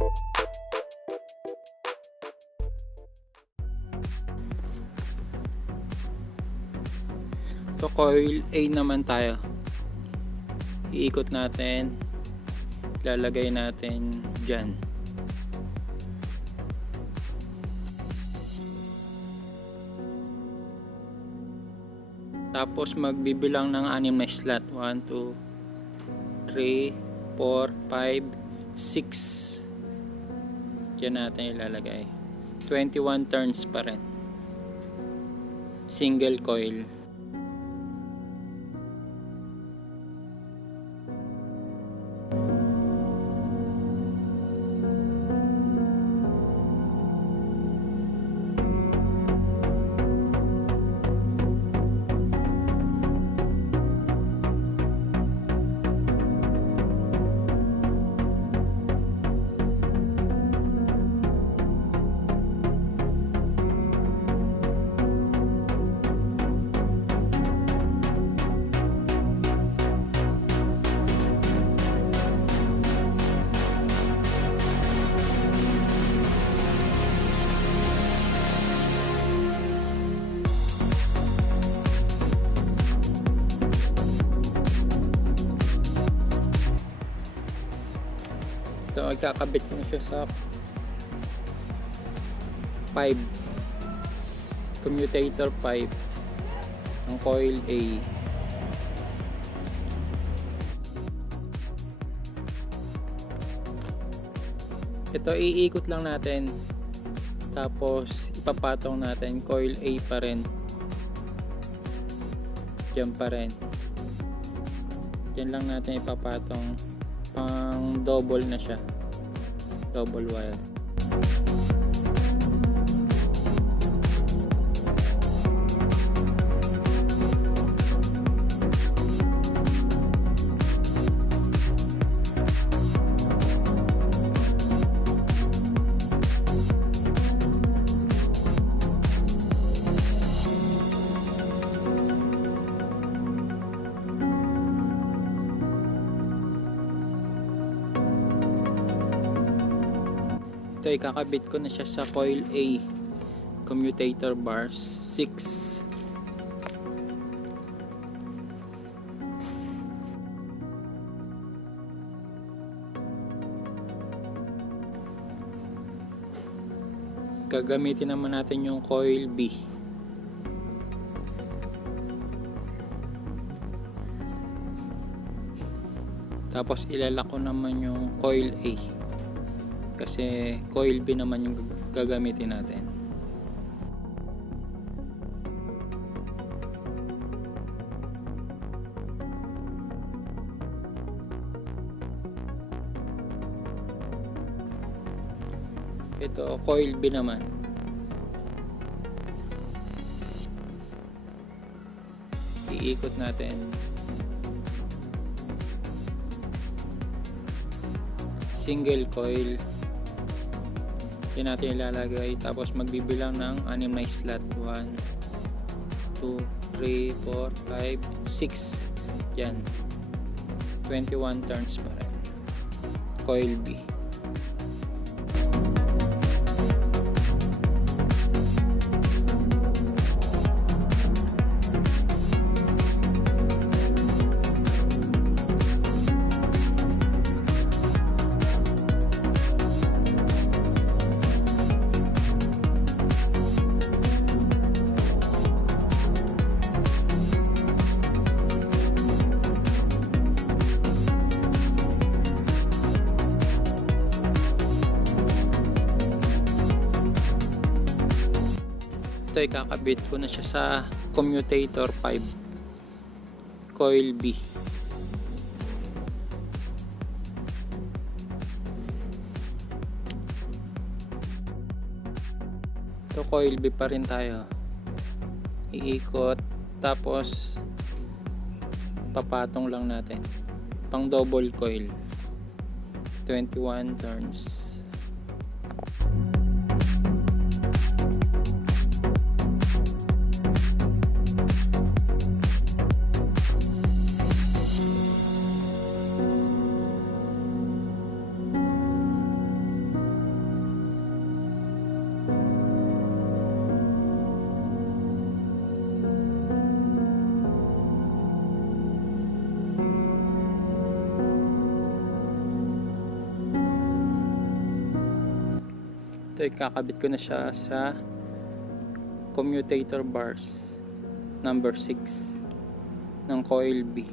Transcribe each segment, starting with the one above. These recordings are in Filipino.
So coil A naman tayo. Iikot natin. Ilalagay natin dyan. Tapos magbibilang ng 6 na slot. 1, 2, 3, 4, 5, 6. Diyan natin ilalagay. 21 turns pa rin. Single coil. Ito, magkakabit ko na siya sa 5 Commutator 5 ng COIL-A. Ito iikot lang natin, tapos ipapatong natin. COIL-A pa rin, dyan pa rin, dyan lang natin ipapatong. Pang double na siya, double wire. Ito, ikakabit ko na siya sa COIL-A Commutator bar 6. Gagamitin naman natin yung COIL-B. Tapos ilalak ko naman yung COIL-A. Kasi COIL-B naman yung gagamitin natin. Ito COIL-B naman. Iikot natin. Single coil. Yan natin ilalagay, tapos magbibilang ng 6 na slot. 1, 2, 3, 4, 5, 6. Yan, 21 turns pa rin. COIL-B. Ito, ikakabit ko na siya sa Commutator 5 COIL-B. Ito COIL-B pa rin tayo. Iikot, tapos papatong lang natin. Pang double coil. 21 turns. Ito ikakabit ko na siya sa commutator bars number 6 ng COIL-B.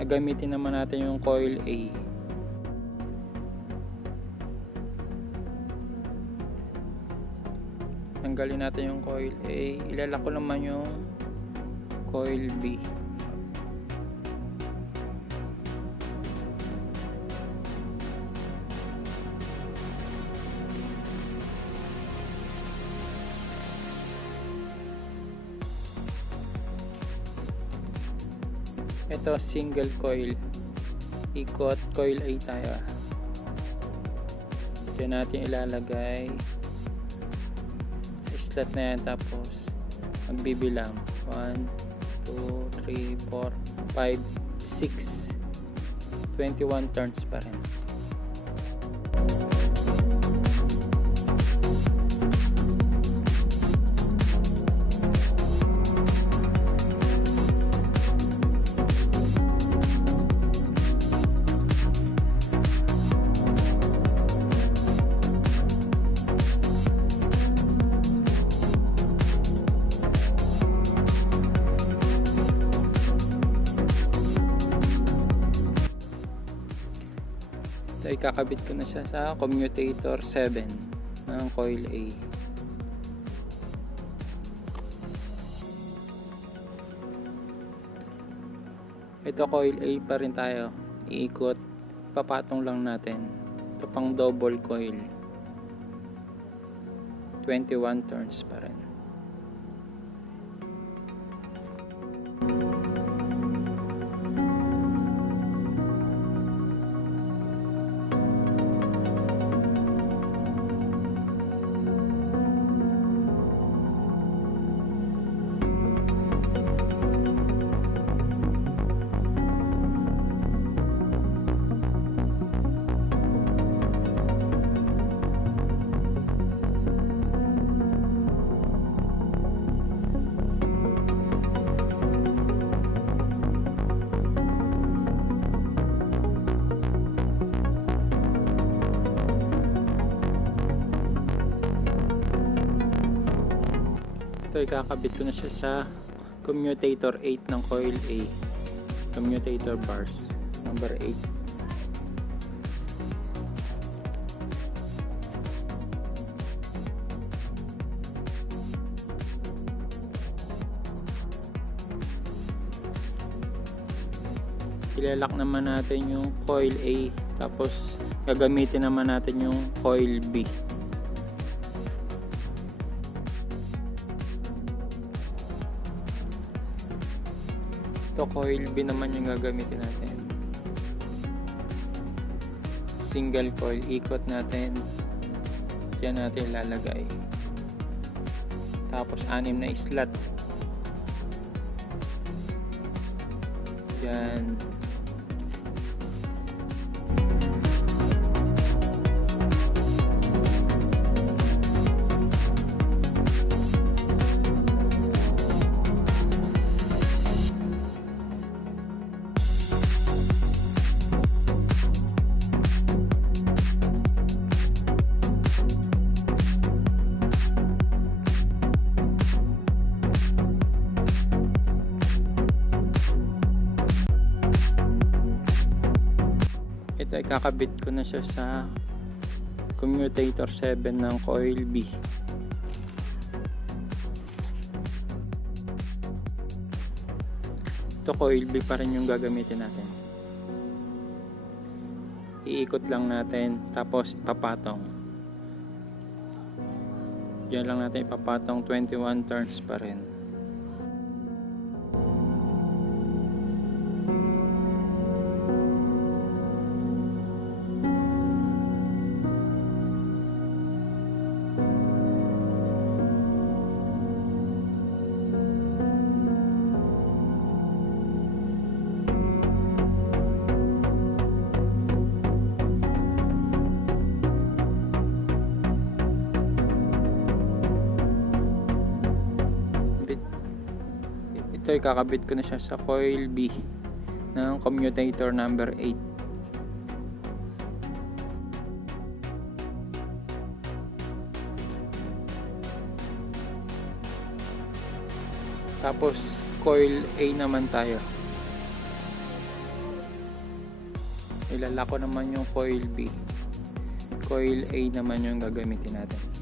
Gagamitin naman natin yung COIL-A. Tanggalin natin yung COIL-A. Ilalak ko naman yung COIL-B. Ito single coil, ikot, coil A tayo. Diyan natin ilalagay sa slot na yan, tapos magbibilang 1, 2, 3, 4, 5, 6, 21 turns pa rin. So, ikakabit ko na siya sa Commutator 7 ng COIL-A. Ito COIL-A pa rin tayo. Iikot, papatong lang natin. Ito pang double coil. 21 turns pa rin. Ito ikakabit ko na siya sa Commutator 8 ng COIL-A. Commutator bars number 8. Ilalak naman natin yung COIL-A, tapos gagamitin naman natin yung COIL-B. Ito COIL-B naman yung gagamitin natin. Single coil, ikot natin. Diyan natin ilalagay. Tapos 6 na slot. Diyan. Ito ikakabit ko na siya sa Commutator 7 ng COIL-B. Ito COIL-B pa rin yung gagamitin natin. Iikot lang natin, tapos ipapatong. Diyan lang natin ipapatong, 21 turns pa rin. Ito ikakabit ko na siya sa COIL-B ng commutator number 8. Tapos COIL-A naman tayo. Ilalako naman yung COIL-B. COIL-A naman yung gagamitin natin.